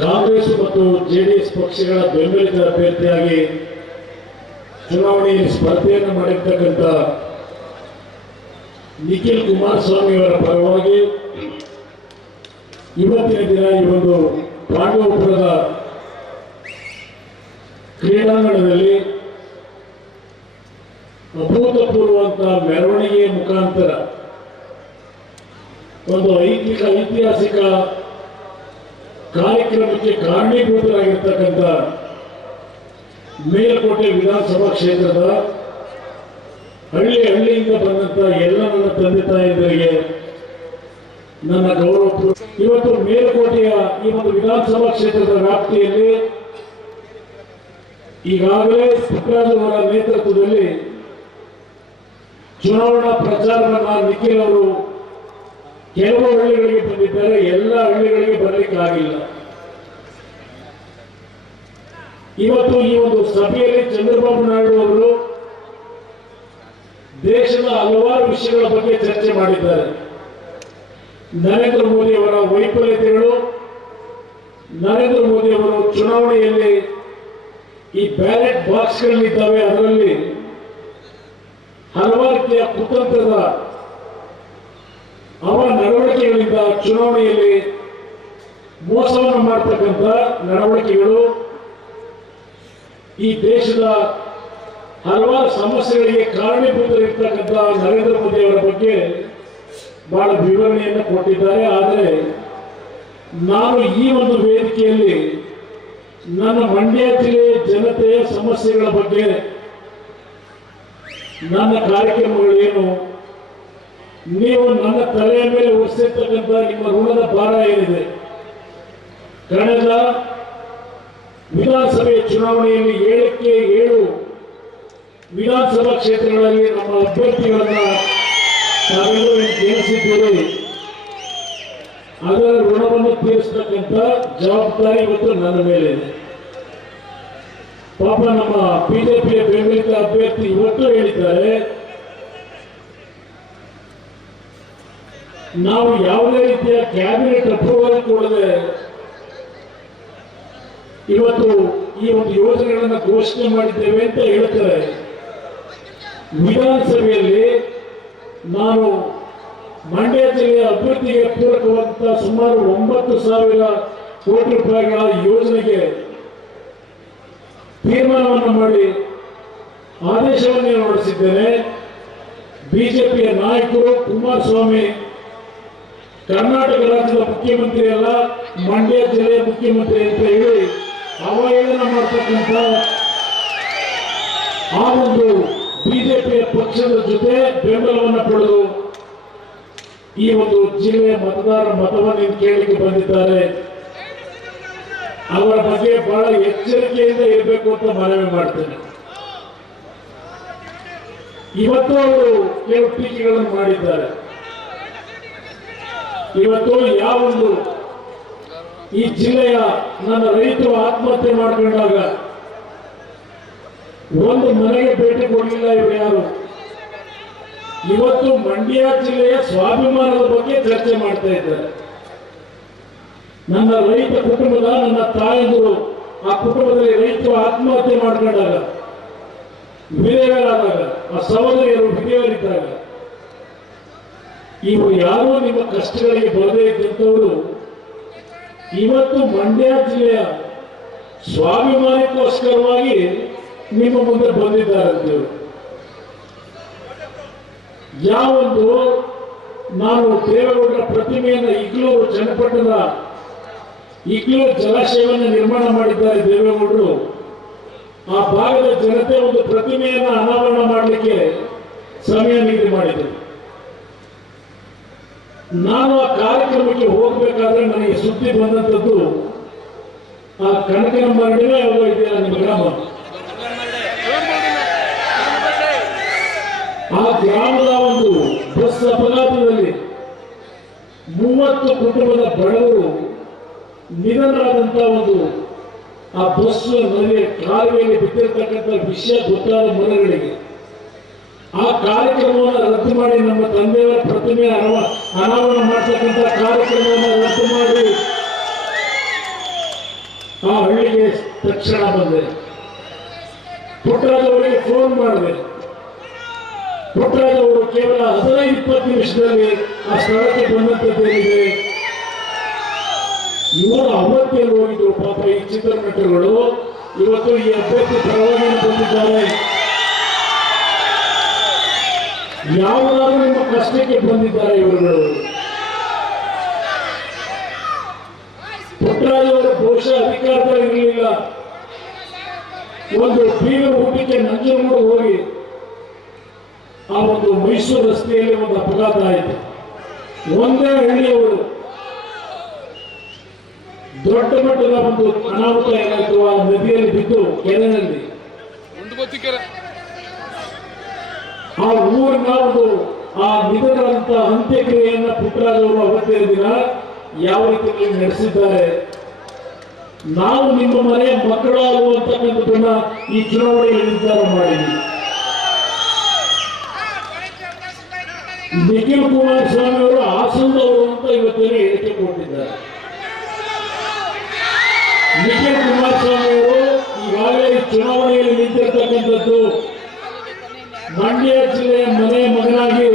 ಕಾಂಗ್ರೆಸ್ ಮತ್ತು ಜೆಡಿಎಸ್ ಪಕ್ಷಗಳ ಬೆಂಬಲಿತ ಅಭ್ಯರ್ಥಿಯಾಗಿ ಚುನಾವಣೆಯಲ್ಲಿ ಸ್ಪರ್ಧೆಯನ್ನು ಮಾಡಿರ್ತಕ್ಕಂಥ ನಿಖಿಲ್ ಕುಮಾರಸ್ವಾಮಿ ಅವರ ಪರವಾಗಿ ಇವತ್ತಿನ ದಿನ ಈ ಒಂದು ಪಾಂಡವಪುರದ ಕ್ರೀಡಾಂಗಣದಲ್ಲಿ ಅಭೂತಪೂರ್ವಂತಹ ಮೆರವಣಿಗೆ ಮುಖಾಂತರ ಒಂದು ಐತಿಹಾಸಿಕ ಕಾರ್ಯಕ್ರಮಕ್ಕೆ ಕಾರಣೀಭೂತರಾಗಿರ್ತಕ್ಕಂಥ ಮೇಲುಕೋಟೆ ವಿಧಾನಸಭಾ ಕ್ಷೇತ್ರದ ಹಳ್ಳಿಯಿಂದ ಬಂದಂತ ಎಲ್ಲ ನನ್ನ ತಂದೆ ತಾಯಿಯರಿಗೆ ನನ್ನ ಗೌರವ. ಇವತ್ತು ಮೇಲುಕೋಟೆಯ ಈ ಒಂದು ವಿಧಾನಸಭಾ ಕ್ಷೇತ್ರದ ವ್ಯಾಪ್ತಿಯಲ್ಲಿ ಈಗಾಗಲೇ ಪುಟ್ಟರಾಜು ಅವರ ನೇತೃತ್ವದಲ್ಲಿ ಚುನಾವಣಾ ಪ್ರಚಾರವನ್ನು ನಿಖಿಲ್ ಅವರು ಕೆಲವು ಹಳ್ಳಿಗಳಿಗೆ ಬಂದಿದ್ದಾರೆ, ಎಲ್ಲ ಹಳ್ಳಿಗಳಿಗೆ ಬರಲಿಕ್ಕೆ ಆಗಿಲ್ಲ. ಇವತ್ತು ಈ ಒಂದು ಸಭೆಯಲ್ಲಿ ಚಂದ್ರಬಾಬು ನಾಯ್ಡು ಅವರು ದೇಶದ ಹಲವಾರು ವಿಷಯಗಳ ಬಗ್ಗೆ ಚರ್ಚೆ ಮಾಡಿದ್ದಾರೆ. ನರೇಂದ್ರ ಮೋದಿ ಅವರ ವೈಫಲ್ಯತೆಗಳು, ನರೇಂದ್ರ ಮೋದಿ ಅವರು ಚುನಾವಣೆಯಲ್ಲಿ ಈ ಬ್ಯಾಲೆಟ್ ಬಾಕ್ಸ್ಗಳಿದ್ದಾವೆ, ಅದರಲ್ಲಿ ಹಲವಾರು ರೀತಿಯ ಕುತಂತ್ರದ ಅವರ ನಡವಳಿಕೆಗಳಿಂದ ಚುನಾವಣೆಯಲ್ಲಿ ಮೋಸವನ್ನು ಮಾಡತಕ್ಕಂಥ ನಡವಳಿಕೆಗಳು ಈ ದೇಶದ ಹಲವಾರು ಸಮಸ್ಯೆಗಳಿಗೆ ಕಾರಣೀಭೂತರಿರ್ತಕ್ಕಂಥ ನರೇಂದ್ರ ಮೋದಿ ಅವರ ಬಗ್ಗೆ ಬಹಳ ವಿವರಣೆಯನ್ನು ಕೊಟ್ಟಿದ್ದಾರೆ. ಆದರೆ ನಾನು ಈ ಒಂದು ವೇದಿಕೆಯಲ್ಲಿ ನನ್ನ ಮಂಡ್ಯ ಜಿಲ್ಲೆಯ ಜನತೆಯ ಸಮಸ್ಯೆಗಳ ಬಗ್ಗೆ ನನ್ನ ಕಾರ್ಯಕ್ರಮಗಳೇನು, ನೀವು ನನ್ನ ತಲೆಯ ಮೇಲೆ ಹೊರಿಸಿರ್ತಕ್ಕಂಥ ನಿಮ್ಮ ಋಣದ ಭಾರ ಏನಿದೆ, ಕಳೆದ ವಿಧಾನಸಭೆಯ ಚುನಾವಣೆಯಲ್ಲಿ 7ಕ್ಕೆ 7 ವಿಧಾನಸಭಾ ಕ್ಷೇತ್ರಗಳಲ್ಲಿ ನಮ್ಮ ಅಭ್ಯರ್ಥಿಗಳನ್ನ ತಾವೆಲ್ಲರೂ ಗೆಲ್ಲಿಸಿದ್ದೀರಿ. ಅದರ ಋಣವನ್ನು ತೀರಿಸತಕ್ಕಂಥ ಜವಾಬ್ದಾರಿ ಇವತ್ತು ನನ್ನ ಮೇಲೆ ಇದೆ. ಪಾಪ ನಮ್ಮ ಬಿಜೆಪಿಯ ಬೆಂಬಲಿತ ಅಭ್ಯರ್ಥಿ ಇವತ್ತು ಹೇಳಿದ್ದಾರೆ, ನಾವು ಯಾವುದೇ ರೀತಿಯ ಕ್ಯಾಬಿನೆಟ್ ಅಪ್ರೂವಲ್ ಕೊಡದೆ ಇವತ್ತು ಈ ಒಂದು ಯೋಜನೆಗಳನ್ನು ಘೋಷಣೆ ಮಾಡಿದ್ದೇವೆ ಅಂತ ಹೇಳ್ತಾರೆ. ವಿಧಾನಸಭೆಯಲ್ಲಿ ನಾನು ಮಂಡ್ಯ ಜಿಲ್ಲೆಯ ಅಭಿವೃದ್ಧಿಗೆ ಪೂರಕವಾದಂತಹ ಸುಮಾರು 9,000 ಕೋಟಿ ರೂಪಾಯಿಗಳ ಯೋಜನೆಗೆ ತೀರ್ಮಾನವನ್ನು ಮಾಡಿ ಆದೇಶವನ್ನೇ ಹೊರಡಿಸಿದ್ದೇನೆ. ಬಿಜೆಪಿಯ ನಾಯಕರು ಕುಮಾರಸ್ವಾಮಿ ಕರ್ನಾಟಕ ರಾಜ್ಯದ ಮುಖ್ಯಮಂತ್ರಿ ಅಲ್ಲ, ಮಂಡ್ಯ ಜಿಲ್ಲೆಯ ಮುಖ್ಯಮಂತ್ರಿ ಅಂತ ಹೇಳಿ ಅವಹೇಳನ ಮಾಡತಕ್ಕಂಥ ಆ ಒಂದು ಬಿಜೆಪಿಯ ಪಕ್ಷದ ಜೊತೆ ಬೆಂಬಲವನ್ನು ಪಡೆದು ಈ ಒಂದು ಜಿಲ್ಲೆಯ ಮತದಾರರ ಮತವನ್ನು ಕೇಳಲಿಕ್ಕೆ ಬಂದಿದ್ದಾರೆ. ಅವರ ಬಗ್ಗೆ ಬಹಳ ಎಚ್ಚರಿಕೆಯಿಂದ ಇರಬೇಕು ಅಂತ ಮನವಿ ಮಾಡ್ತೇನೆ. ಇವತ್ತು ಅವರು ಕೆಲವು ಟೀಕೆಗಳನ್ನು ಮಾಡಿದ್ದಾರೆ. ಇವತ್ತು ಯಾವೊಂದು ಈ ಜಿಲ್ಲೆಯ ನನ್ನ ರೈತರು ಆತ್ಮಹತ್ಯೆ ಮಾಡಿಕೊಂಡಾಗ ಒಂದು ಮನೆಗೆ ಭೇಟಿ ಕೊಡಲಿಲ್ಲ ಇವರು ಯಾರು. ಇವತ್ತು ಮಂಡ್ಯ ಜಿಲ್ಲೆಯ ಸ್ವಾಭಿಮಾನದ ಬಗ್ಗೆ ಚರ್ಚೆ ಮಾಡ್ತಾ ಇದ್ದಾರೆ. ನನ್ನ ರೈತ ಕುಟುಂಬದ ನನ್ನ ತಾಯಂದಿರು ಆ ಕುಟುಂಬದಲ್ಲಿ ರೈತರು ಆತ್ಮಹತ್ಯೆ ಮಾಡಿಕೊಂಡಾಗ, ವಿಧವೆಯರಾದಾಗ, ಆ ಸಹೋದರಿಯರು ವಿಧವೆಯರಿದ್ದಾಗ ಇವರು ಯಾರು ನಿಮ್ಮ ಕಷ್ಟಗಳಿಗೆ ಬರದೇ ಇದ್ದಂಥವರು ಇವತ್ತು ಮಂಡ್ಯ ಜಿಲ್ಲೆಯ ಸ್ವಾಭಿಮಾನಕ್ಕೋಸ್ಕರವಾಗಿ ನಿಮ್ಮ ಮುಂದೆ ಬಂದಿದ್ದಾರಂತೆ. ಯಾವೊಂದು ನಾನು ದೇವೇಗೌಡರ ಪ್ರತಿಮೆಯನ್ನು ಇಗ್ಲೂರು ಚನ್ನಪಟ್ಟಣದ ಇಗ್ಲೂರು ಜಲಾಶಯವನ್ನು ನಿರ್ಮಾಣ ಮಾಡಿದ್ದಾರೆ ದೇವೇಗೌಡರು. ಆ ಭಾಗದ ಜನತೆ ಒಂದು ಪ್ರತಿಮೆಯನ್ನು ಅನಾವರಣ ಮಾಡಲಿಕ್ಕೆ ಸಮಯ ನಿಗದಿ ಮಾಡಿದರು. ನಾನು ಆ ಕಾರ್ಯಕ್ರಮಕ್ಕೆ ಹೋಗಬೇಕಾದ್ರೆ ನನಗೆ ಸುದ್ದಿ ಬಂದಂಥದ್ದು, ಆ ಕನಕನಮ್ಮ ನಡುವೆ ಇದೆಯಲ್ಲ ನಿಮ್ಮ ಗ್ರಾಮ, ಆ ಗ್ರಾಮದ ಒಂದು ಬಸ್ ಅಪಘಾತದಲ್ಲಿ 30 ಕುಟುಂಬದ ಬಡವರು ನಿಧನರಾದಂತ ಒಂದು ಆ ಬಸ್ ನದಿಯ ಕಾಲುವೆಯಲ್ಲಿ ಬಿದ್ದಿರತಕ್ಕಂಥ ವಿಷಯ ಗೊತ್ತಾದ ಮನೆಗಳಿಗೆ ಆ ಕಾರ್ಯಕ್ರಮವನ್ನು ರದ್ದು ಮಾಡಿ ನಮ್ಮ ತಂದೆಯವರ ಪ್ರತಿಮೆ ಅನಾವರಣ ಮಾಡತಕ್ಕಂಥ ಕಾರ್ಯಕ್ರಮವನ್ನು ರದ್ದು ಮಾಡಿ ಆ ಹಳ್ಳಿಗೆ ತಕ್ಷಣ ಬಂದೆ. ಪುಟ್ಟರಾಜ್ ಅವರಿಗೆ ಫೋನ್ ಮಾಡಿದೆ. ಪುಟ್ಟರಾಜ್ ಅವರು ಕೇವಲ 15-20 ನಿಮಿಷದಲ್ಲಿ ಆ ಸ್ಥಳಕ್ಕೆ ಬಂದಂತದ್ದೇನಿದೆ. ಇವರು ಅವತ್ತೇನು ಹೋಗಿದ್ರು ಪಾಪ ಈ ಚಿತ್ರನಟರುಗಳು ಇವತ್ತು ಈ ಅಭ್ಯರ್ಥಿ ಪರವಾಗಿ ಬಂದಿದ್ದಾರೆ. ಯಾವುದಾದ್ರೂ ನಿಮ್ಮ ಕಷ್ಟಕ್ಕೆ ಬಂದಿದ್ದಾರೆ ಇವರುಗಳು. ಪುಟ್ಟರಾಜ್ ಅವರು ಬಹುಶಃ ಅಧಿಕಾರದಲ್ಲಿ ಇರಲಿಲ್ಲ. ಒಂದು ಬೀಗರ ಊಟಕ್ಕೆ ನಂಜನಗೂಡು ಹೋಗಿ ಆ ಒಂದು ಮೈಸೂರು ರಸ್ತೆಯಲ್ಲಿ ಒಂದು ಅಪಘಾತ ಆಯಿತು. ಒಂದೇ ಹಳ್ಳಿಯವರು ದೊಡ್ಡ ಮಟ್ಟದ ಒಂದು ಅನಾಹುತ ಏನಾಯಿತು. ಆ ನದಿಯಲ್ಲಿ ಬಿದ್ದು ಕೆರೆಯಲ್ಲಿ ಆ ಊರಿನ ಒಂದು ಆ ನಿಧನದಂತ ಅಂತ್ಯಕ್ರಿಯೆಯನ್ನ ಪುಟ್ಟರಾಜ್ ಅವರು ಅವತ್ತೇ ದಿನ ಯಾವ ರೀತಿಯಲ್ಲಿ ನಡೆಸಿದ್ದಾರೆ. ನಾವು ನಿಮ್ಮ ಮನೆ ಮಕ್ಕಳು ಆಗುವಂತಕ್ಕಂಥದ್ದನ್ನ ಈ ಚುನಾವಣೆಯಲ್ಲಿ ನಿರ್ಧಾರ ಮಾಡಿದ್ವಿ. ನಿಖಿಲ್ ಕುಮಾರಸ್ವಾಮಿ ಅವರು ಹಾಸನದವರು ಅಂತ ಇವತ್ತೇನು ಹೇಳಿಕೆ ಕೊಟ್ಟಿದ್ದಾರೆ. ನಿಖಿಲ್ ಕುಮಾರಸ್ವಾಮಿ ಅವರು ಈಗಾಗಲೇ ಈ ಚುನಾವಣೆಯಲ್ಲಿ ನಿಂತಿರ್ತಕ್ಕಂಥದ್ದು ಮಂಡ್ಯ ಜಿಲ್ಲೆಯ ಮನೆ ಮಗನಾಗಿ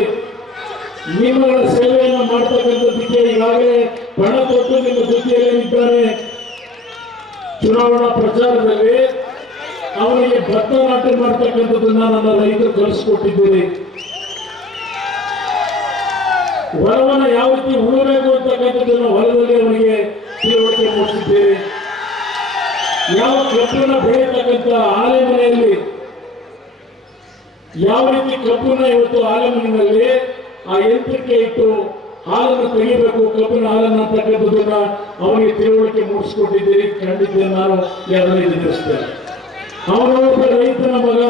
ನಿಮ್ಮಗಳ ಸೇವೆಯನ್ನು ಮಾಡ್ತಕ್ಕಂಥದ್ದಕ್ಕೆ ಈಗಾಗಲೇ ಬಹಳ ದೊಡ್ಡ ನಿಮ್ಮ ಜೊತೆಯಲ್ಲಿದ್ದಾರೆ. ಚುನಾವಣಾ ಪ್ರಚಾರದಲ್ಲಿ ಅವರಿಗೆ ಭರತನಾಟ್ಯ ಮಾಡ್ತಕ್ಕಂಥದ್ದನ್ನ ನನ್ನ ರೈತರು ಕಲಿಸಿಕೊಟ್ಟಿದ್ದೀರಿ. ಹೊಲವನ್ನು ಯಾವ ರೀತಿ ಉಳಬೇಕು ಅಂತಕ್ಕಂಥದ್ದನ್ನು ಹೊಲದಲ್ಲಿ ಅವರಿಗೆ ತಿಳುವಳಿಕೆ ಮೂಡಿಸಿದ್ದೀರಿ. ಯಾವ ಕಬ್ಬನ್ನು ಬೆಳೆಯತಕ್ಕಂಥ ಆಲೆ ಮನೆಯಲ್ಲಿ ಯಾವ ರೀತಿ ಕಬ್ಬನ್ನ ಇವತ್ತು ಆಲೆ ಮನೆಯಲ್ಲಿ ಆ ಯಂತ್ರಕ್ಕೆ ಇಟ್ಟು ಹಾಲನ್ನು ತೆಗಿಬೇಕು, ಕಬ್ಬಿನ ಹಾಲನ್ನು ಅಂತಕ್ಕಂಥದ್ದನ್ನ ಅವನಿಗೆ ತಿಳುವಳಿಕೆ ಮೂಡಿಸಿಕೊಟ್ಟಿದ್ದೀರಿ. ಖಂಡಿತ ನಾನು ಯಾರನ್ನು ಎದುರಿಸ್ತೇನೆ. ಅವನು ಒಬ್ಬ ರೈತನ ಮಗ,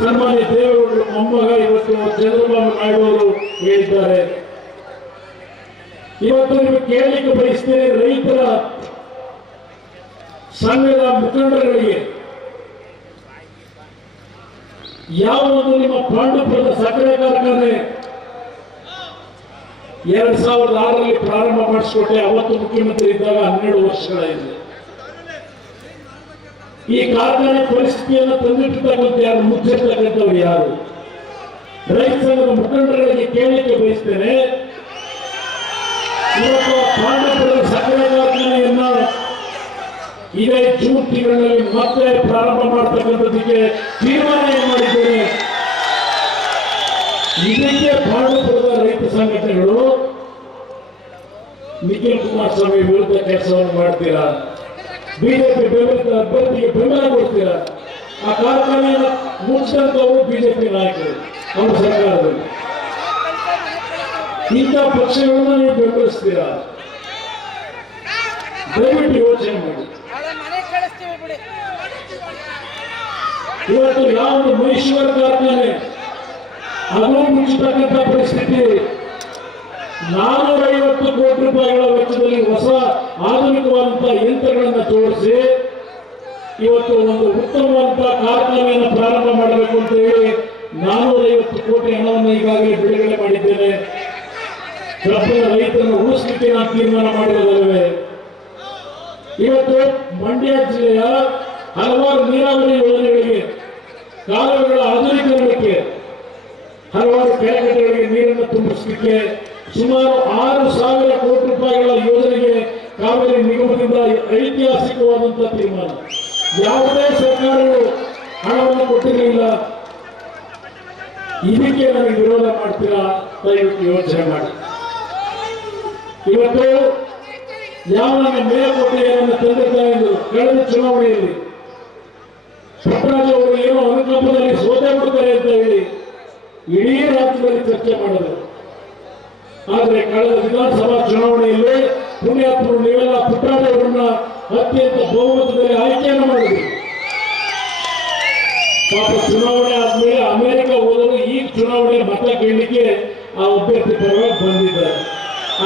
ಸನ್ಮಾನ್ಯ ದೇವೇಗೌಡರು ಮೊಮ್ಮಗ. ಇವತ್ತು ಚಂದ್ರಬಾಬು ನಾಯ್ಡು ಅವರು ಹೇಳಿದ್ದಾರೆ. ಇವತ್ತು ನೀವು ಕೇಳಲಿಕ್ಕೆ ಬಯಸ್ತೇನೆ, ರೈತರ ಸಂಘದ ಮುಖಂಡರುಗಳಿಗೆ ಯಾವ ಒಂದು ನಿಮ್ಮ ಪಾಂಡುಪುರದ ಸಕ್ಕರೆ ಕಾರ್ಖಾನೆ 2006ರಲ್ಲಿ ಪ್ರಾರಂಭ ಮಾಡಿಸಿಕೊಟ್ಟೆ. ಅವತ್ತು ಮುಖ್ಯಮಂತ್ರಿ ಇದ್ದಾಗ 12 ವರ್ಷಗಳಾಗಿದೆ. ಈ ಕಾರ್ಖಾನೆ ಪರಿಸ್ಥಿತಿಯನ್ನು ತಂದಿಟ್ಟಿರ್ತಕ್ಕಂಥ ಯಾರು, ಮುಚ್ಚಿರ್ತಕ್ಕಂಥವ್ರು ಯಾರು? ರೈತ ಸಂಘದ ಮುಖಂಡರಿಗೆ ಕೇಳಲಿಕ್ಕೆ ಬಯಸ್ತೇನೆ. ಇವತ್ತು ಪಾಂಡುಪುರದ ಸಕ್ಕರೆ ಕಾರ್ಖಾನೆಯನ್ನ ಇದೇ ಜೂನ್ ತಿಂಗಳಲ್ಲಿ ಮತ್ತೆ ಪ್ರಾರಂಭ ಮಾಡತಕ್ಕಂಥದ್ದಕ್ಕೆ ತೀರ್ಮಾನ ಮಾಡಿದ್ದೇನೆ. ಇದಕ್ಕೆ ಪಾಂಡುಪುರದ ರೈತ ಸಂಘಟನೆಗಳು ನಿಖಿಲ್ ಕುಮಾರಸ್ವಾಮಿ ವಿರುದ್ಧ ಕೆಲಸವನ್ನು ಮಾಡ್ತೀರಾ? ಬಿಜೆಪಿ ಬೆಂಬಲಿತ ಅಭ್ಯರ್ಥಿಗೆ ಬೆಂಬಲ ಕೊಡ್ತೀರಾ? ಆ ಕಾರ್ಖಾನೆಯನ್ನು ಮುಚ್ಚಿದಂತವರು ಬಿಜೆಪಿ ನಾಯಕರು, ಅವರ ಸರ್ಕಾರದಲ್ಲಿ. ಇಂಥ ಪಕ್ಷಗಳನ್ನ ನೀವು ಬೆಂಬಲಿಸ್ತೀರಾ? ದಯವಿಟ್ಟು ಯೋಚನೆ ಮಾಡಿ. ಇವತ್ತು ಯಾವುದು ಮೈಸೂರು ಕಾರ್ಖಾನೆ ಅದು ಮುಚ್ಚತಕ್ಕಂಥ ಪರಿಸ್ಥಿತಿ. 450 ಕೋಟಿ ರೂಪಾಯಿಗಳ ವೆಚ್ಚದಲ್ಲಿ ಹೊಸ ಆಧುನಿಕವಾದಂತಹ ಯಂತ್ರಗಳನ್ನು ಜೋಡಿಸಿ ಇವತ್ತು ಒಂದು ಉತ್ತಮವಾದಂತಹ ಕಾರ್ಖಾನೆಯನ್ನು ಪ್ರಾರಂಭ ಮಾಡಬೇಕು ಅಂತ ಹೇಳಿ 450 ಕೋಟಿ ಹಣವನ್ನು ಈಗಾಗಲೇ ಬಿಡುಗಡೆ ಮಾಡಿದ್ದೇನೆ. ಕಬ್ಬಿನ ರೈತರನ್ನು ಉಳಿಸಲಿಕ್ಕೆ ನಾನು ತೀರ್ಮಾನ ಮಾಡಿರೋದಲ್ಲವೇ? ಇವತ್ತು ಮಂಡ್ಯ ಜಿಲ್ಲೆಯ ಹಲವಾರು ನೀರಾವರಿ ಯೋಜನೆಗಳಿಗೆ, ಕಾಲುವೆಗಳ ಆಧುನೀಕರಣಕ್ಕೆ, ಹಲವಾರು ಕೆರೆಕಟ್ಟೆಗಳಿಗೆ ನೀರನ್ನು ತುಂಬಿಸಲಿಕ್ಕೆ ಸುಮಾರು 6,000 ಕೋಟಿ ರೂಪಾಯಿಗಳ ಯೋಜನೆಗೆ ಕಾವೇರಿ ನಿಗಮದಿಂದ ಐತಿಹಾಸಿಕವಾದಂತಹ ತೀರ್ಮಾನ. ಯಾವುದೇ ಸರ್ಕಾರಗಳು ಹಣವನ್ನು ಕೊಟ್ಟಿರಲಿಲ್ಲ. ಇದಕ್ಕೆ ನನಗೆ ವಿರೋಧ ಮಾಡ್ತೀರಾ? ದಯವಿಟ್ಟು ಯೋಚನೆ ಮಾಡಿ. ಇವತ್ತು ಯಾವ ನನ್ನ ಮೇಲ್ಕೋಟೆಯನ್ನು ತಂದಿರ್ತಾ ಇದ್ರು ಕಳೆದ ಚುನಾವಣೆಯಲ್ಲಿ ಪುಟ್ಟರಾಜ್ ಅವರು ಏನೋ ಅನುಕಂಪದಲ್ಲಿ ಸೋತೆ ಬಿಡ್ತಾರೆ ಅಂತ ಹೇಳಿ ಇಡೀ ರಾಜ್ಯದಲ್ಲಿ ಚರ್ಚೆ ಮಾಡಿದರು. ಆದರೆ ಕಳೆದ ವಿಧಾನಸಭಾ ಚುನಾವಣೆಯಲ್ಲಿ ಪುಣ್ಯಾತ್ಮರು ನೀವೆಲ್ಲ ಪುಟ್ಟರಾಜ್ ಅವರನ್ನ ಅತ್ಯಂತ ಬಹುಮತದಲ್ಲಿ ಆಯ್ಕೆಯನ್ನು ಮಾಡಿದ್ರು. ಪಾಪ ಚುನಾವಣೆ ಆದ್ಮೇಲೆ ಅಮೆರಿಕ ಹೋದರು. ಈ ಚುನಾವಣೆ ಮತ ಕೇಳಲಿಕ್ಕೆ ಆ ಅಭ್ಯರ್ಥಿ ಪರವಾಗಿ ಬಂದಿದ್ದಾರೆ.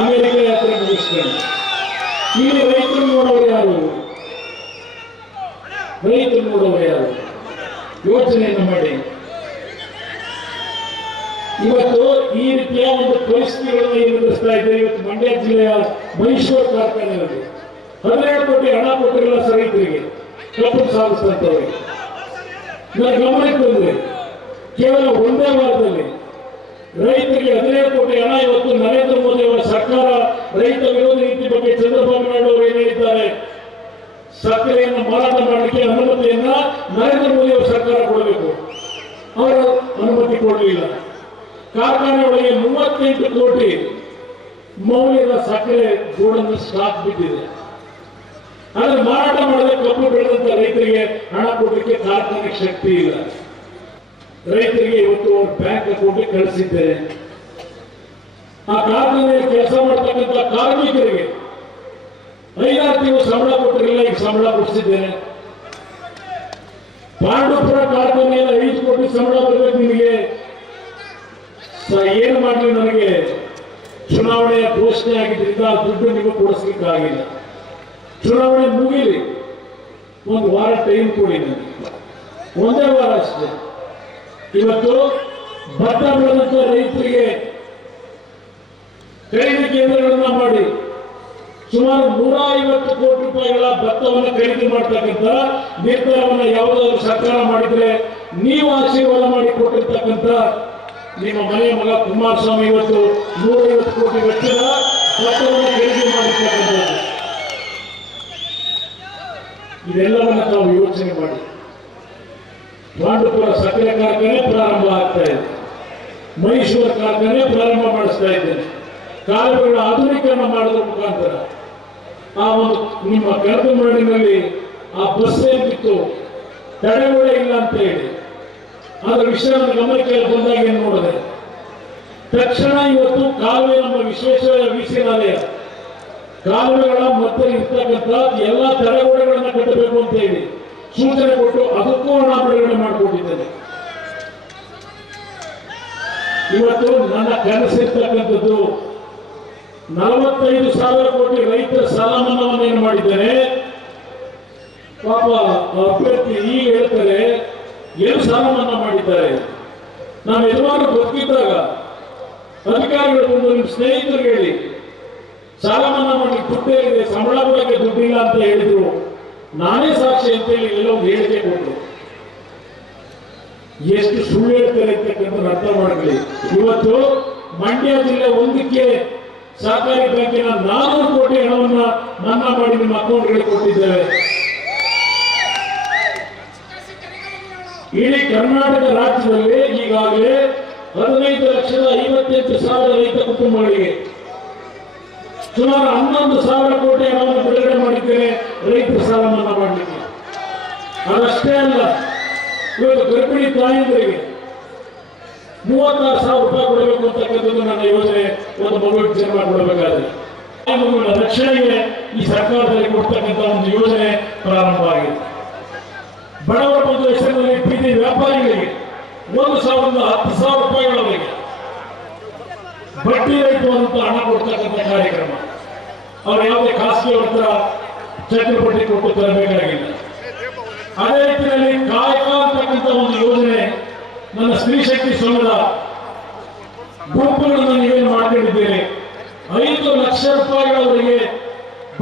ಅಮೆರಿಕ ಯಾತ್ರೆ ಮುಗಿಸ್ಕೊಂಡು ಇಲ್ಲಿ ರೈತರು ನೋಡೋರು ಯಾರು? ರೈತರು ನೋಡೋರು ಯಾರು? ಯೋಚನೆಯನ್ನು ಮಾಡಿ. ಇವತ್ತು ಈ ರೀತಿಯ ಒಂದು ಪರಿಸ್ಥಿತಿಗಳನ್ನು ಎದುರಿಸ್ತಾ ಇದ್ದಾರೆ. ಇವತ್ತು ಮಂಡ್ಯ ಜಿಲ್ಲೆಯ ಮೈಸೂರು ಕಾರ್ಖಾನೆಯಲ್ಲಿ 17 ಕೋಟಿ ಹಣ ಕೊಟ್ಟಿರಲ್ಲ ರೈತರಿಗೆ ಕಬ್ಬು ಸಾಗಿಸ್ತಂತವ್ರಿಗೆ. ನನ್ನ ಗಮನಕ್ಕೆ ಬಂದ್ರೆ ಕೇವಲ ಒಂದೇ ವಾರದಲ್ಲಿ ರೈತರಿಗೆ 17 ಕೋಟಿ ಹಣ ಇವತ್ತು ನರೇಂದ್ರ ಮೋದಿ ಅವರ ಸರ್ಕಾರ ರೈತ ವಿರೋಧಿ ನೀತಿ ಬಗ್ಗೆ ಚಂದ್ರಬಾಬು ನಾಯ್ಡು ಅವರು ಏನು ಹೇಳಿದ್ದಾರೆ, ಸಕ್ಕರೆಯನ್ನು ಮಾರಾಟ ಮಾಡಲಿಕ್ಕೆ ಅನುಮತಿಯನ್ನ ನರೇಂದ್ರ ಮೋದಿ ಅವರ ಸರ್ಕಾರ ಕೊಡಬೇಕು. ಅವರು ಅನುಮತಿ ಕೊಡಲಿಲ್ಲ. ಕಾರ್ಖಾನೆ ಒಳಗೆ 38 ಕೋಟಿ ಮೌಲ್ಯದ ಸಕ್ಕರೆ ಗೋಡನ್ನು ಸ್ಟಾಕ್ ಬಿದ್ದಿದೆ. ಆದ್ರೆ ಮಾರಾಟ ಮಾಡದೆ ಕಬ್ಬು ಬೆಳೆದಂತ ರೈತರಿಗೆ ಹಣ ಕೊಡಲಿಕ್ಕೆ ಕಾರ್ಖಾನೆ ಶಕ್ತಿ ಇಲ್ಲ. ರೈತರಿಗೆ ಇವತ್ತು ಅವ್ರ ಬ್ಯಾಂಕ್ ಅಕೌಂಟ್ ಕಳಿಸಿದ್ದೇನೆ. ಆ ಕಾರ್ಖಾನೆಯಲ್ಲಿ ಕೆಲಸ ಮಾಡ್ತಕ್ಕಂಥ ಕಾರ್ಮಿಕರಿಗೆ 5-6 ತಿಂಗಳು ಸಂಬಳ ಕೊಟ್ಟಿರಲಿಲ್ಲ, ಈಗ ಸಂಬಳ ಕೊಡಿಸಿದ್ದೇನೆ. ಪಾಂಡವಪುರ ಕಾರ್ಖಾನೆಯಲ್ಲಿ 5 ಕೋಟಿ ಸಂಬಳ ಬರಬೇಕು ನಿಮಗೆ. ಏನು ಮಾಡಲಿ, ನನಗೆ ಚುನಾವಣೆಯ ಘೋಷಣೆ ಆಗಿದ್ದರಿಂದ ದುಡ್ಡು ನಿಮಗೆ ಕೊಡಿಸ್ಲಿಕ್ಕಾಗಿಲ್ಲ. ಚುನಾವಣೆ ಮುಗಿಲಿ, ಒಂದು ವಾರ ಟೈಮ್ ಕೊಡಿ ನನಗೆ, ಒಂದೇ ವಾರ ಅಷ್ಟೇ. ಇವತ್ತು ಭತ್ತ ಬೆಳೆದಂತ ರೈತರಿಗೆ ಖರೀದಿ ಕೇಂದ್ರಗಳನ್ನ ಮಾಡಿ ಸುಮಾರು 150 ಕೋಟಿ ರೂಪಾಯಿಗಳ ಭತ್ತವನ್ನು ಖರೀದಿ ಮಾಡ್ತಕ್ಕಂಥ ನಿರ್ಧಾರವನ್ನು ಯಾವುದಾದ್ರು ಸರ್ಕಾರ ಮಾಡಿದ್ರೆ ನೀವು ಆಶೀರ್ವಾದ ಮಾಡಿ ಕೊಟ್ಟಿರ್ತಕ್ಕಂಥ ನಿಮ್ಮ ಮನೆಯ ಮಗ ಕುಮಾರಸ್ವಾಮಿ ಇವತ್ತು 150 ಕೋಟಿ ವೆಚ್ಚದ ಭತ್ತವನ್ನು ಖರೀದಿ ಮಾಡಿರ್ತಕ್ಕಂಥದ್ದು. ಇದೆಲ್ಲವನ್ನ ತಾವು ಯೋಚನೆ ಮಾಡಿ. ಪಾಂಡವಪುರ ಸಕ್ಕರೆ ಕಾರ್ಖಾನೆ ಪ್ರಾರಂಭ ಆಗ್ತಾ ಇದೆ, ಮೈಸೂರು ಕಾರ್ಖಾನೆ ಪ್ರಾರಂಭ ಮಾಡಿಸ್ತಾ ಇದ್ದೇನೆ. ಕಾಲುವೆಗಳ ಆಧುನೀಕರಣ ಮಾಡೋದ್ರ ಮುಖಾಂತರ ಆ ಒಂದು ನಿಮ್ಮ ಕಡದಮರಡಿನಲ್ಲಿ ಆ ಬಸ್ ಏನಿತ್ತು ತಡೆಗೋಡೆ ಇಲ್ಲ ಅಂತ ಹೇಳಿ ಅದರ ವಿಷಯ ನನ್ನ ಗಮನಕ್ಕೆ ಬಂದಾಗ ಏನು ನೋಡಿದೆ, ತಕ್ಷಣ ಇವತ್ತು ಕಾಲುವೆ ನಮ್ಮ ವಿಶ್ವೇಶ್ವರ ವಿಸಿನಾಲಯ ಕಾಲುವೆಗಳ ಮಧ್ಯೆ ಇರ್ತಕ್ಕಂಥ ಎಲ್ಲ ತಡೆಗೋಡೆಗಳನ್ನು ಕಟ್ಟಬೇಕು ಅಂತ ಹೇಳಿ ಸೂಚನೆ ಕೊಟ್ಟು ಅದಕ್ಕೂ ಹಣ ಬಿಡುಗಡೆ ಮಾಡಿಕೊಟ್ಟಿದ್ದೇನೆ. ಇವತ್ತು ನನ್ನ ಕನಸಿರ್ತಕ್ಕಂಥದ್ದು 45,000 ಕೋಟಿ ರೈತರ ಸಾಲ ಮನ್ನಾವನ್ನು ಏನು ಮಾಡಿದ್ದೇನೆ. ಪಾಪ ಅಭ್ಯರ್ಥಿ ಈಗ ಹೇಳ್ತಾರೆ ಏನು ಸಾಲ ಮನ್ನಾ ಮಾಡಿದ್ದಾರೆ. ನಾನು ಯಜಮಾನ ಬದುಕಿದ್ದಾಗ ಅಧಿಕಾರಿಗಳು ಬಂದು ನಿಮ್ಮ ಸ್ನೇಹಿತರಿಗೆ ಹೇಳಿ ಸಾಲ ಮನ್ನಾ ಮಾಡಲಿಕ್ಕೆ ದುಡ್ಡೇ ಇದೆ, ಸಂಬಳ ಕೊಡಕ್ಕೆ ದುಡ್ಡಿಲ್ಲ ಅಂತ ಹೇಳಿದ್ರು. ನಾನೇ ಸಾಕ್ಷಿ ಅಂತೇಳಿ ಎಲ್ಲೊಂದು ಹೇಳಿಕೆ ಕೊಟ್ಟರು. ಎಷ್ಟು ಸುಳ್ಳು ಹೇಳ್ತಾರೆ ಅಂತಕ್ಕಂಥ ಅರ್ಥ ಮಾಡಲಿ. ಇವತ್ತು ಮಂಡ್ಯ ಜಿಲ್ಲೆ ಒಂದಕ್ಕೆ ಸಹಕಾರಿ ಬ್ಯಾಂಕಿನ 400 ಕೋಟಿ ಹಣವನ್ನ ಮನ್ನಾ ಮಾಡಿ ನಿಮ್ಮ ಅಕೌಂಟ್ಗಳಿಗೆ ಕೊಟ್ಟಿದ್ದೇವೆ. ಇಡೀ ಕರ್ನಾಟಕ ರಾಜ್ಯದಲ್ಲಿ ಈಗಾಗಲೇ 15,58,000 ರೈತ ಕುಟುಂಬಗಳಿಗೆ ಸುಮಾರು 11,000 ಕೋಟಿ ಹಣವನ್ನು ಬಿಡುಗಡೆ ಮಾಡಿದ್ದೇನೆ ರೈತರ ಸಾಲ ಮನ್ನಾ ಮಾಡಲಿಕ್ಕೆ. ಅದಷ್ಟೇ ಅಲ್ಲ, ಇವತ್ತು ಗರ್ಭಿಣಿ ತಾಯಂದರಿಗೆ 36,000 ರೂಪಾಯಿ ಕೊಡಬೇಕು ಅಂತಕ್ಕಂಥದ್ದು ನನ್ನ ಯೋಜನೆ. ಒಂದು ಮಗುವಿಗೆ ಜನ್ಮ ಕೊಡಬೇಕಾದ್ರೆ ಮಗುವಿನ ರಕ್ಷಣೆಗೆ ಈ ಸರ್ಕಾರದಲ್ಲಿ ಕೊಡ್ತಕ್ಕಂಥ ಒಂದು ಯೋಜನೆ ಪ್ರಾರಂಭ ಆಗಿದೆ. ಬಡವರ ಒಂದು ಹೆಸರಿನಲ್ಲಿ ಬೀದಿ ವ್ಯಾಪಾರಿಗಳಿಗೆ 1,000ರಿಂದ 10,000 ರೂಪಾಯಿಗಳವರೆಗೆ ಬಡ್ಡಿ ರಹಿತ ಹಣ ಕೊಡ್ತಕ್ಕಂಥ ಕಾರ್ಯಕ್ರಮ. ಅವರು ಯಾವುದೇ ಖಾಸಗಿ ಹತ್ರ ಚಕ್ರಪಟ್ಟಿ ಕೊಟ್ಟು ತರಬೇಕಾಗಿಲ್ಲ. ಅದೇ ರೀತಿಯಲ್ಲಿ ಕಾಯಕ ಅಂತಕ್ಕಂಥ ಒಂದು ಯೋಜನೆ ನನ್ನ ಸ್ತ್ರೀ ಶಕ್ತಿ ಸಂಘದ ಗುಂಪುಗಳನ್ನು ನೀವೇನು ಮಾಡಿಕೊಂಡಿದ್ದೇನೆ. 5 ಲಕ್ಷ ರೂಪಾಯಿಗಳವರೆಗೆ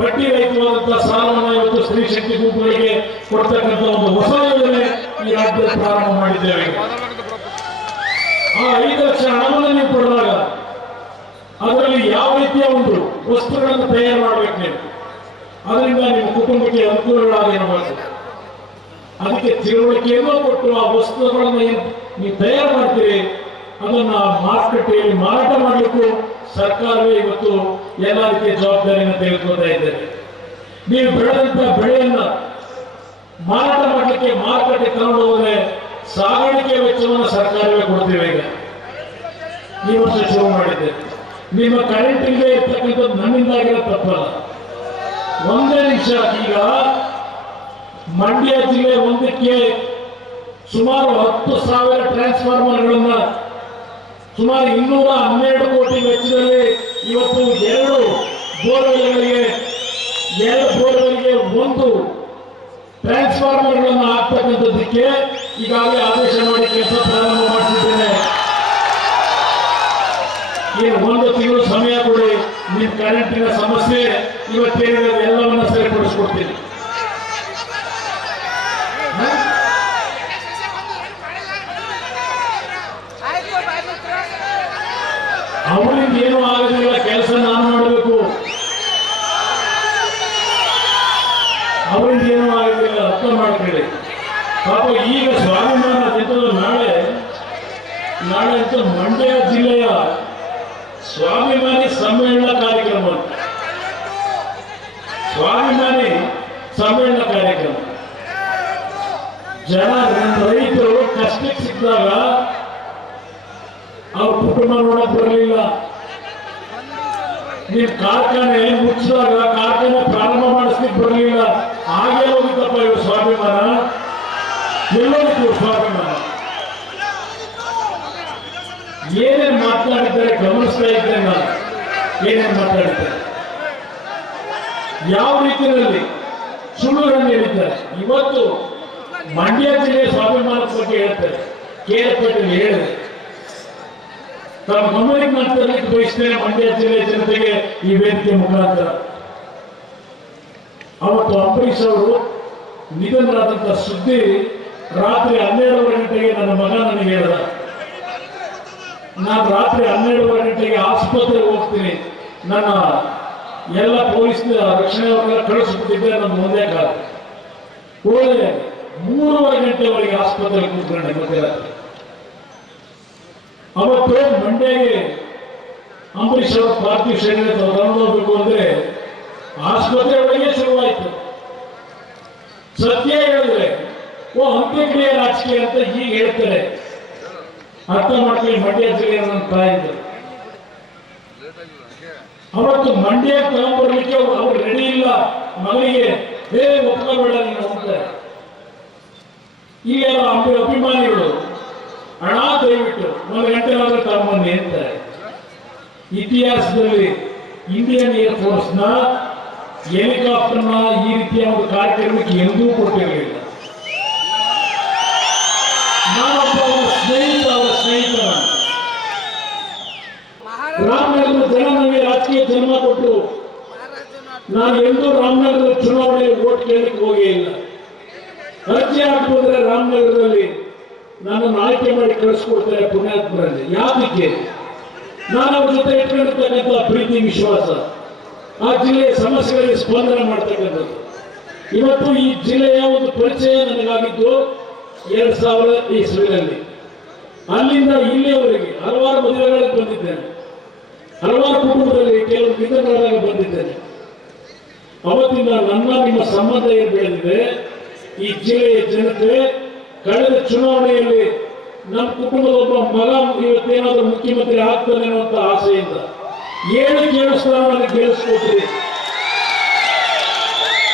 ಬಡ್ಡಿ ರಹಿತವಾದಂತಹ ಸಾಲವನ್ನು ಇವತ್ತು ಸ್ತ್ರೀ ಶಕ್ತಿ ಗುಂಪುಗಳಿಗೆ ಕೊಡ್ತಕ್ಕಂಥ ಒಂದು ಹೊಸ ಯೋಜನೆ ಈ ರಾಜ್ಯದಲ್ಲಿ ಪ್ರಾರಂಭ ಮಾಡಿದ್ದೇವೆ. ಆ 5 ಲಕ್ಷ ಹಣವನ್ನು ನೀವು ಕೊಡುವಾಗ ಅದರಲ್ಲಿ ಯಾವ ರೀತಿಯ ಒಂದು ವಸ್ತುಗಳನ್ನು ತಯಾರು ಮಾಡಬೇಕು ನೀವು, ಅದರಿಂದ ನಿಮ್ಮ ಕುಟುಂಬಕ್ಕೆ ಅನುಕೂಲಗಳಾಗಿರಬೇಕು. ಅದಕ್ಕೆ ತಿಳುವಳಿಕೆಯನ್ನು ಕೊಟ್ಟು ಆ ವಸ್ತುಗಳನ್ನು ನೀವು ತಯಾರು ಮಾಡ್ತೀರಿ, ಅದನ್ನ ಮಾರುಕಟ್ಟೆಯಲ್ಲಿ ಮಾರಾಟ ಮಾಡಲಿಕ್ಕೂ ಸರ್ಕಾರವೇ ಇವತ್ತು ಎಲ್ಲ ರೀತಿಯ ಜವಾಬ್ದಾರಿಯನ್ನು ತೆಗೆದುಕೊಳ್ತಾ ಇದ್ದಾರೆ. ನೀವು ಬೆಳೆದಂತ ಬೆಳೆಯನ್ನ ಮಾರಾಟ ಮಾಡಲಿಕ್ಕೆ ಮಾರುಕಟ್ಟೆ ತಗೊಂಡು ಹೋದ್ರೆ ಸಾಗಾಣಿಕೆ ವೆಚ್ಚವನ್ನು ಸರ್ಕಾರವೇ ಕೊಡ್ತೀವಿ. ಈಗ ಈ ವರ್ಷ ಶುರು ಮಾಡಿದ್ದೆ. ನಿಮ್ಮ ಕರೆಂಟ್ ಇಲ್ಲದೆ ಇರ್ತಕ್ಕಂಥದ್ದು ನನ್ನಿಂದಾಗಿರೋ ತಪ್ಪಲ್ಲ. ಒಂದೇ ನಿಮಿಷ, ಈಗ ಮಂಡ್ಯ ಜಿಲ್ಲೆ ಒಂದಕ್ಕೆ ಸುಮಾರು 10,000 ಟ್ರಾನ್ಸ್ಫಾರ್ಮರ್ಗಳನ್ನ ಸುಮಾರು 212 ಕೋಟಿ ವೆಚ್ಚದಲ್ಲಿ ಇವತ್ತು 2 ಬೋರ್ವೆಲ್ಗಳಿಗೆ 1 ಟ್ರಾನ್ಸ್ಫಾರ್ಮರ್ಗಳನ್ನು ಹಾಕ್ತಕ್ಕಂಥದ್ದಕ್ಕೆ ಈಗಾಗಲೇ ಆದೇಶ ಮಾಡಿ ಕೆಲಸ ಪ್ರಾರಂಭ ಮಾಡಿಸಿದ್ದೇನೆ. 1 ತಿಂಗಳು ಸಮಯ ಕೊಡಿ. ನಿಮ್ಮ ಕರೆಂಟಿನ ಸಮಸ್ಯೆ ಇವತ್ತೇನಿದೆ ಎಲ್ಲವನ್ನ ಸರಿಪಡಿಸ್ಕೊಡ್ತೀನಿ. ಅವರಿಂದ ಏನೂ ಆಗೋದಿಲ್ಲ, ಕೆಲಸ ನಾನು ಮಾಡಬೇಕು. ಅವರಿಂದ ಏನೂ ಆಗೋದಿಲ್ಲ, ಅರ್ಥ ಮಾಡ್ಕೊಳ್ಳಿ. ಪಾಪ ಈಗ ಸ್ವಾಭಿಮಾನ ದಿನದ ನಾಳೆ ಅಂತ ಮಂಡ್ಯ ಜಿಲ್ಲೆಯ ಸ್ವಾಭಿಮಾನಿ ಸಮ್ಮೇಳನ ಕಾರ್ಯಕ್ರಮ, ಸ್ವಾಭಿಮಾನಿ ಸಮ್ಮೇಳನ ಕಾರ್ಯಕ್ರಮ. ಜನ ರೈತರು ಕಷ್ಟಕ್ಕೆ ಸಿಕ್ಕಿದಾಗ ಅವ್ರ ಕುಟುಂಬ ನೋಡಕ್ ಬರಲಿಲ್ಲ. ನೀವು ಕಾರ್ಖಾನೆ ಮುಚ್ಚಿದಾಗ ಕಾರ್ಖಾನೆ ಪ್ರಾರಂಭ ಮಾಡಿಸ್ಲಿಕ್ಕೆ ಬರಲಿಲ್ಲ. ಹಾಗೆ ಹೋಗಿದ್ದಪ್ಪ ಇವರು ಸ್ವಾಭಿಮಾನ, ಎಲ್ಲೋಗಿತ್ತು ಸ್ವಾಭಿಮಾನ. ಏನೇನು ಮಾತನಾಡಿದ್ದಾರೆ ಗಮನಿಸ್ತಾ ಇದ್ದೇನೆ ನಾನು, ಏನೇನು ಮಾತಾಡಿದ್ದಾರೆ, ಯಾವ ರೀತಿಯಲ್ಲಿ ಸುಳ್ಳುಗಳನ್ನು ಹೇಳಿದ್ದಾರೆ. ಇವತ್ತು ಮಂಡ್ಯ ಜಿಲ್ಲೆಯ ಸ್ವಾಭಿಮಾನದ ಬಗ್ಗೆ ಹೇಳ್ತಾರೆ, ಕೇಳಪಟ್ಟಲ್ಲಿ ಹೇಳಿದೆ. ತಾವು ಗಮನಕ್ಕೆ ನಾನು ತರಲಿಕ್ಕೆ ಬಯಸ್ತೇನೆ ಮಂಡ್ಯ ಜಿಲ್ಲೆಯ ಜನತೆಗೆ ಈ ವೇದಿಕೆ ಮುಖಾಂತರ. ಅವತ್ತು ಅಂಬರೀಶ್ ಅವರು ನಿಧನರಾದಂತಹ ಸುದ್ದಿ ರಾತ್ರಿ 12 ಗಂಟೆಗೆ ನನ್ನ ಮಗ ನನಗೆ ಹೇಳಿದ. ನಾನು ರಾತ್ರಿ 12 ಗಂಟೆಗೆ ಆಸ್ಪತ್ರೆಗೆ ಹೋಗ್ತೀನಿ, ನನ್ನ ಎಲ್ಲ ಪೊಲೀಸ್ ರಕ್ಷಣೆಯವರೆಲ್ಲ ಕಳಿಸ್ಬಿಟ್ಟಿದ್ದೆ, ನನ್ನ ಮುಂದೆ ಕಾಲ ಹೋದೆ. 3:30 ಗಂಟೆವರೆಗೆ ಆಸ್ಪತ್ರೆಗೆ ಕೂತ್ಕೊಂಡೆ ಮಧ್ಯರಾತ್ರಿ. ಅವತ್ತು ಮಂಡ್ಯಗೆ ಅಂಬರೀಶ್ ಅವರ ಪಾರ್ಥಿವ ಶರೀರ ತಗೊಂಡು ಹೋಗ್ಬೇಕು ಅಂದ್ರೆ ಆಸ್ಪತ್ರೆ ಒಳಗೆ ಶುರುವಾಯಿತು. ಸತ್ಯ ಹೇಳಿದ್ರೆ ಅಂತ್ಯಕ್ರಿಯೆ ರಾಜಕೀಯ ಅಂತ ಈಗ ಹೇಳ್ತಾರೆ. ಅರ್ಥ ಮಾಡ್ಕೊಳ್ಳಿ ಮಂಡ್ಯ ಜಿಲ್ಲೆಯ ನನ್ನ ತಾಯಿದ್ರು. ಅವತ್ತು ಮಂಡ್ಯ ತಗೊಂಡ್ಬರ್ಲಿಕ್ಕೆ ಅವ್ರು ರೆಡಿ ಇಲ್ಲ. ಮಗನಿಗೆ ಒಪ್ಕೋಬೇಡ ನೀನು ಅಂತಾರೆ. ಈಗ ಅಭಿಮಾನಿಗಳು ಹಣ ದಯವಿಟ್ಟು 1 ಗಂಟೆ ಆದ್ರೆ ತಗೊಂಬನ್ನಿ ಅಂತಾರೆ. ಇತಿಹಾಸದಲ್ಲಿ ಇಂಡಿಯನ್ ಏರ್ ಫೋರ್ಸ್ ನ ಹೆಲಿಕಾಪ್ಟರ್ನ ಈ ರೀತಿಯ ಒಂದು ಕಾರ್ಯಕ್ರಮಕ್ಕೆ ಎಂದೂ ಕೊಟ್ಟಿರಲಿಲ್ಲ. ನಾನೊಬ್ಬ ಅವರ ಸ್ನೇಹಿತ ರಾಮನಗರದ ಜನ ನನಗೆ ರಾಜಕೀಯ ಜನ್ಮ ಕೊಟ್ಟರು. ನಾನು ಎಂದೂ ರಾಮನಗರದ ಚುನಾವಣೆಯಲ್ಲಿ ವೋಟ್ ಕೇಳಲಿಕ್ಕೆ ಹೋಗೇ ಇಲ್ಲ. ಅರ್ಜಿ ಹಾಕುವುದ್ರೆ ರಾಮನಗರದಲ್ಲಿ ನನ್ನನ್ನು ಆಯ್ಕೆ ಮಾಡಿ ಕಳಿಸ್ಕೊಡ್ತಾರೆ ಪುಣ್ಯಾತ್ಮರಲ್ಲಿ. ಯಾತಕ್ಕೆ? ನಾನು ಅವ್ರ ಜೊತೆ ಇಟ್ಕೊಂಡಿರ್ತಕ್ಕಂಥ ಪ್ರೀತಿ ವಿಶ್ವಾಸ, ಆ ಜಿಲ್ಲೆಯ ಸಮಸ್ಯೆಗಳಿಗೆ ಸ್ಪಂದನೆ ಮಾಡ್ತಕ್ಕಂಥದ್ದು. ಇವತ್ತು ಈ ಜಿಲ್ಲೆಯ ಒಂದು ಪರಿಚಯ ನನಗಾಗಿದ್ದು 2000 ಇಸ್ವಿನಲ್ಲಿ. ಅಲ್ಲಿಂದ ಇಲ್ಲಿಯವರೆಗೆ ಹಲವಾರು ಮದುವೆಗಳಿಗೆ ಬಂದಿದ್ದೇನೆ, ಹಲವಾರು ಕುಟುಂಬದಲ್ಲಿ ಕೆಲವು ನಿಧನರಾದಾಗ ಬಂದಿದ್ದೇನೆ. ಅವತ್ತಿಂದ ನನ್ನ ನಿಮ್ಮ ಸಂಬಂಧ ಏನು ಬೆಳೆದಿದೆ. ಈ ಜಿಲ್ಲೆಯ ಜನತೆ ಕಳೆದ ಚುನಾವಣೆಯಲ್ಲಿ ನಮ್ಮ ಕುಟುಂಬದ ಒಬ್ಬ ಮಗ ಇವತ್ತೇನಾದ್ರೂ ಮುಖ್ಯಮಂತ್ರಿ ಆಗ್ತಾನೆ ಅನ್ನುವಂತ ಆಸೆಯಿಂದ 7 ಸ್ಥಾನವನ್ನು ಗೆಲ್ಲಿಸ್ಕೊಟ್ರಿ.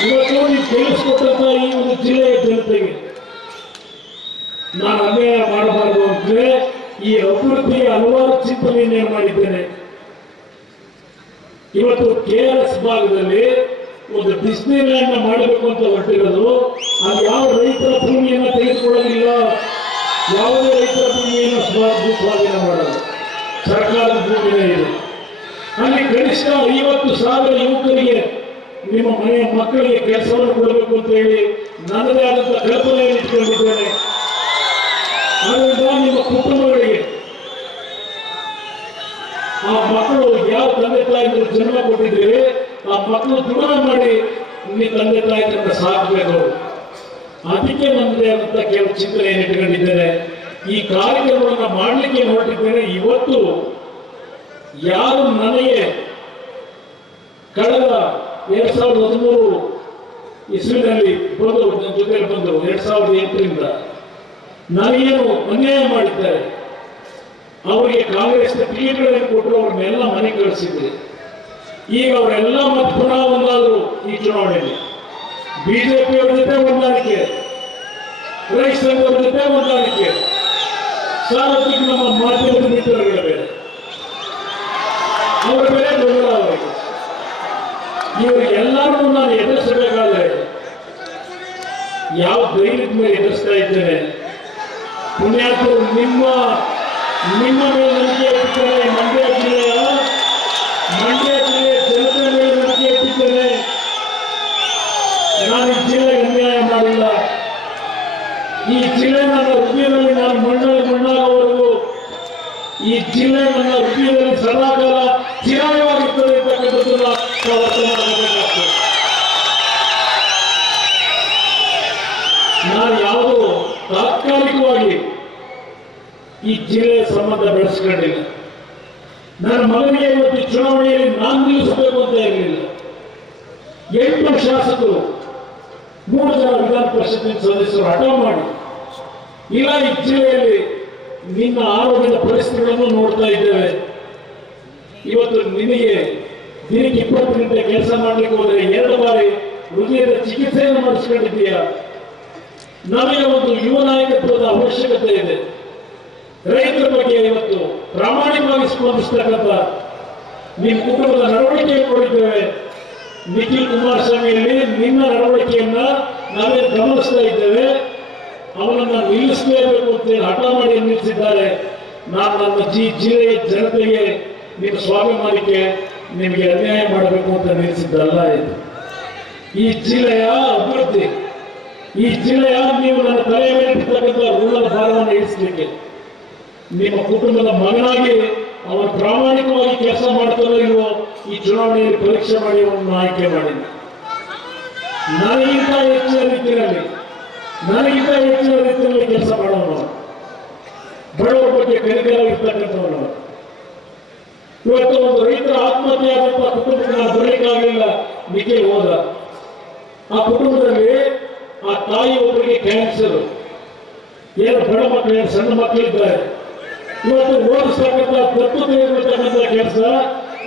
ಇವತ್ತು ನೀವು ಗೆಲ್ಲಿಸ್ಕೊಟ್ಟಂತ ಈ ಒಂದು ಜಿಲ್ಲೆಯ ಜನತೆಗೆ ನಾನು ಅನ್ಯಾಯ ಮಾಡಬಾರದು ಅಂದ್ರೆ ಈ ಅಭಿವೃದ್ಧಿಗೆ ಹಲವಾರು ಚಿಂತನೆಯನ್ನೇ ಮಾಡಿದ್ದೇನೆ. ಇವತ್ತು KRS ಭಾಗದಲ್ಲಿ ಒಂದು ಡಿಸ್ನಿಲ್ಯಾಂಡ್ ಮಾಡಬೇಕು ಅಂತ ಹೊರಟಿರೋದು. ಅದು ಯಾವ ರೈತರ ಭೂಮಿಯನ್ನ ತೆಗೆದುಕೊಳ್ಳೋದಿಲ್ಲ, ಯಾವುದೇ ರೈತರ ಭೂಮಿಯನ್ನು ಸ್ವಾಧೀನ ಮಾಡೋದು, ಸರ್ಕಾರದ ಭೂಮಿಯೇ ಇದೆ. ಅಲ್ಲಿ ಕನಿಷ್ಠ 50,000 ಯುವಕರಿಗೆ ನಿಮ್ಮ ಮನೆಯ ಮಕ್ಕಳಿಗೆ ಕೆಲಸವನ್ನು ಕೊಡಬೇಕು ಅಂತ ಹೇಳಿ ನನ್ನದೇ ಆದಂತಹ ಕಲ್ಪನೆಯನ್ನು ಇಟ್ಕೊಂಡಿದ್ದೇನೆ. ಆದ್ದರಿಂದ ನಿಮ್ಮ ಕುಟುಂಬಗಳಿಗೆ ಆ ಮಕ್ಕಳು ಯಾವ ತಂದೆ ತಾಯಿಗಳು ಜನ್ಮ ಕೊಟ್ಟಿದ್ದೀರಿ, ಆ ಮಕ್ಕಳು ದುಡಿಮೆ ಮಾಡಿ ನಿಮ್ಮ ತಂದೆ ತಾಯಿಗಳನ್ನ ಸಾಕಬೇಕು. ಅದಕ್ಕೆ ನನ್ನದೇ ಆದಂತ ಕೆಲವು ಚಿಂತನೆಯನ್ನು ಇಟ್ಕೊಂಡಿದ್ದೇನೆ. ಈ ಕಾರ್ಯಕ್ರಮವನ್ನು ಮಾಡಲಿಕ್ಕೆ ಹೊರಟಿದ್ದೇನೆ. ಇವತ್ತು ಯಾರು ನನಗೆ ಕಳೆದ 2013 ಇಸ್ವಿನಲ್ಲಿ ಬಂದರು, ನನ್ನ ಜೊತೆ ಬಂದರು 2008ರಿಂದ ನನಗೇನು ಅನ್ಯಾಯ ಮಾಡಿದ್ದಾರೆ, ಅವರಿಗೆ ಕಾಂಗ್ರೆಸ್ ಟಿಕೆಟ್ಗಳನ್ನು ಕೊಟ್ಟರು, ಅವ್ರನ್ನೆಲ್ಲ ಮನೆ ಕಳಿಸಿದ್ರಿ. ಈಗ ಅವರೆಲ್ಲ ಮತ್ತೆ ಪುನಃ ಒಂದಾದ್ರು ಈ ಚುನಾವಣೆಯಲ್ಲಿ. ಬಿಜೆಪಿಯವರ ಜೊತೆ ಹೊಂದಾಣಿಕೆ, ರೈತ ಸಂಘದ ಜೊತೆ ಹೊಂದಾಣಿಕೆ, ಸಾರ್ವತ್ರಿಕ ನಮ್ಮ ಮಾಧ್ಯಮದ ಮಿತ್ರರುಗಳ ಬೇರೆ, ಅವರ ಬೇರೆ ಗೊಂದಲ ಅವರಿಗೆ. ಇವರಿಗೆಲ್ಲರೂ ನಾನು ಎದುರಿಸಬೇಕಾದ್ರೆ ಯಾವ ಧೈರ್ಯದ ಮೇಲೆ ಎದುರಿಸ್ತಾ ಇದ್ದೇನೆ. ಪುಣ್ಯಾತ್ಮರು ನಿಮ್ಮ ಮೇಲೆ ನಂಬಿಕೆ ಇಟ್ಟಿದ್ದಾರೆ. ಮಂಡ್ಯ ಜಿಲ್ಲೆಯ ನಾನು ಈ ಜಿಲ್ಲೆಗೆ ಅನ್ಯಾಯ ಮಾಡಿಲ್ಲ. ಈ ಜಿಲ್ಲೆ ನನ್ನ ಹೃದಯದಲ್ಲಿ ನಾನು ಮಣ್ಣಾಗುವವರೆಗೂ ಈ ಜಿಲ್ಲೆ ನನ್ನ ಹೃದಯದಲ್ಲಿ ಸದಾಕಾಲ ಚಿರಾಯವಾಗಿರ್ತದೆ ಅಂತಕ್ಕಂಥದ್ದನ್ನ ನಾವು ಅರ್ಥ ಮಾಡಬೇಕಾಗ್ತದೆ. ನಾನು ಯಾವುದೋ ತಾತ್ಕಾಲಿಕವಾಗಿ ಈ ಜಿಲ್ಲೆಯ ಸಂಬಂಧ ಬೆಳೆಸ್ಕೊಂಡಿಲ್ಲ. ನನ್ನ ಮಗನಿಗೆ ಇವತ್ತು ಚುನಾವಣೆಯಲ್ಲಿ ನಾನು ನಿಲ್ಲಿಸಬೇಕು ಅಂತ ಇರಲಿಲ್ಲ. 8 ಶಾಸಕರು 3 ಜನ ವಿಧಾನ ಪರಿಷತ್ತಿನ ಸದಸ್ಯರು ಹಠ ಮಾಡಿ, ಇಲ್ಲ ಈ ಜಿಲ್ಲೆಯಲ್ಲಿ ನಿನ್ನ ಆರೋಗ್ಯದ ಪರಿಸ್ಥಿತಿಗಳನ್ನು ನೋಡ್ತಾ ಇದ್ದೇವೆ, ಇವತ್ತು ನಿನಗೆ ದಿನಕ್ಕೆ 20 ಗಂಟೆ ಕೆಲಸ ಮಾಡ್ಲಿಕ್ಕೆ ಹೋದ್ರೆ 2 ಬಾರಿ ಹೃದಯದ ಚಿಕಿತ್ಸೆಯನ್ನು ಮಾಡಿಸ್ಕೊಂಡಿದ್ದೀಯಾ, ನಮಗೆ ಒಂದು ಯುವ ನಾಯಕತ್ವದ ಅವಶ್ಯಕತೆ ಇದೆ, ರೈತರ ಬಗ್ಗೆ ಇವತ್ತು ಪ್ರಾಮಾಣಿಕವಾಗಿ ಸ್ಪಂದಿಸ್ತಕ್ಕಂಥ ನಿಮ್ಮ ಕುಟುಂಬದ ನಡವಳಿಕೆಯನ್ನು ನೋಡಿದ್ದೇವೆ. ನಿಖಿಲ್ ಕುಮಾರಸ್ವಾಮಿಯಲ್ಲಿ ನಿನ್ನ ನಡವಳಿಕೆಯನ್ನ ನಾವೇ ಗಮನಿಸ್ತಾ ಇದ್ದೇವೆ. ಅವನನ್ನ ನಿಲ್ಲಿಸಲೇಬೇಕು ಅಂತೇಳಿ ಹಠ ಮಾಡಿ ನಿಲ್ಲಿಸಿದ್ದಾರೆ. ನಾನು ನನ್ನ ಜಿಲ್ಲೆಯ ಜನತೆಗೆ ನಿಮ್ಮ ಸ್ವಾಭಿಮಾನಕ್ಕೆ ನಿಮಗೆ ಅನ್ಯಾಯ ಮಾಡಬೇಕು ಅಂತ ನಿಲ್ಲಿಸಿದ್ದಲ್ಲ. ಇದು ಈ ಜಿಲ್ಲೆಯ ಅಭಿವೃದ್ಧಿ, ಈ ಜಿಲ್ಲೆಯ ನೀವು ನನ್ನ ತಲೆಯ ಮೇಲೆ ಇರ್ತಕ್ಕಂಥ ಋಣದ ಭಾರವನ್ನು ಇಳಿಸಲಿಕ್ಕೆ ನಿಮ್ಮ ಕುಟುಂಬದ ಮಗನಾಗಿ ಅವನು ಪ್ರಾಮಾಣಿಕವಾಗಿ ಕೆಲಸ ಮಾಡ್ತಾರೋ ಇಲ್ವೋ ಈ ಚುನಾವಣೆಯಲ್ಲಿ ಪರೀಕ್ಷೆ ಮಾಡಿ ಅವನನ್ನು ಆಯ್ಕೆ ಮಾಡಿದ. ನನಗಿಂತ ಹೆಚ್ಚಿನ ರೀತಿಯಲ್ಲಿ ಕೆಲಸ ಮಾಡೋನು, ಬಡವರ ಬಗ್ಗೆ ಕನಿಕರಾಗಿರ್ತಕ್ಕಂಥವನು. ಇವತ್ತು ಒಂದು ರೈತರ ಆತ್ಮಹತ್ಯೆ ಆದಂತ ಕುಟುಂಬಕ್ಕೆ ನಾನು ಬರಲಿಕ್ಕಾಗಲಿಲ್ಲ, ನಿಖಿಲ್ ಹೋದ. ಆ ಕುಟುಂಬದಲ್ಲಿ ಆ ತಾಯಿ ಒಬ್ಬರಿಗೆ ಕ್ಯಾನ್ಸರ್, ಏನು ಬಡ ಮಕ್ಕಳು ಸಣ್ಣ ಮಕ್ಕಳಿದ್ದಾರೆ. ಇವತ್ತು ಓದಿಸ್ತಕ್ಕಂಥ ದತ್ತು ತೆಗೆದುಕೊಳ್ತಕ್ಕಂಥ ಕೆಲಸ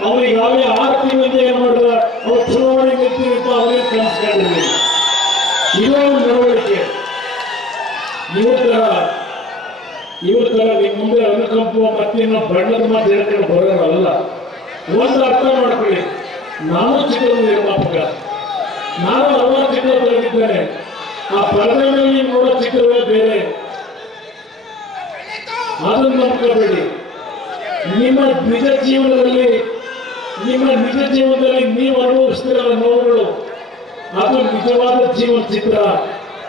ಅವರಿಗಾಗಲೇ 6 ತಿಂಗಳಿಂದ ಏನು ಮಾಡಿದ, ಅವ್ರು ಚುನಾವಣೆ ನಿಲ್ತೀವಿ ಅಂತ ಅವರಿಗೆ ಕನಸ್ಕೊಂಡಿದ್ದೀವಿ. ಇದೇ ಒಂದು ನಡವಳಿಕೆ. ಇವ್ರ ತರ ನಿಮ್ಮ ಮುಂದೆ ಅನುಕಂಪ ಮತ್ತಿನ್ನು ಬಣ್ಣದ ಮಾತು ಹೇಳ್ಕೊಂಡು ಬರೋರಲ್ಲ. ಒಂದು ಅರ್ಥ ಮಾಡ್ಕೊಳ್ಳಿ, ನಾನು ಚಿತ್ರದ ನಿರ್ಮಾಪಕ, ನಾನು 60 ಚಿತ್ರ ತೆಗೆದಿದ್ದೇನೆ. ಆ ಪರದೆಯಲ್ಲಿ ನೋಡೋ ಚಿತ್ರವೇ ಬೇರೆ, ಅದನ್ನು ನಂಬ್ಕೋಬೇಡಿ. ನಿಮ್ಮ ನಿಜ ಜೀವನದಲ್ಲಿ ನೀವು ಅನುಭವಿಸ್ತಿರೋ ನೋವುಗಳು ಅದು ನಿಜವಾದ ಜೀವನ ಚಿತ್ರ.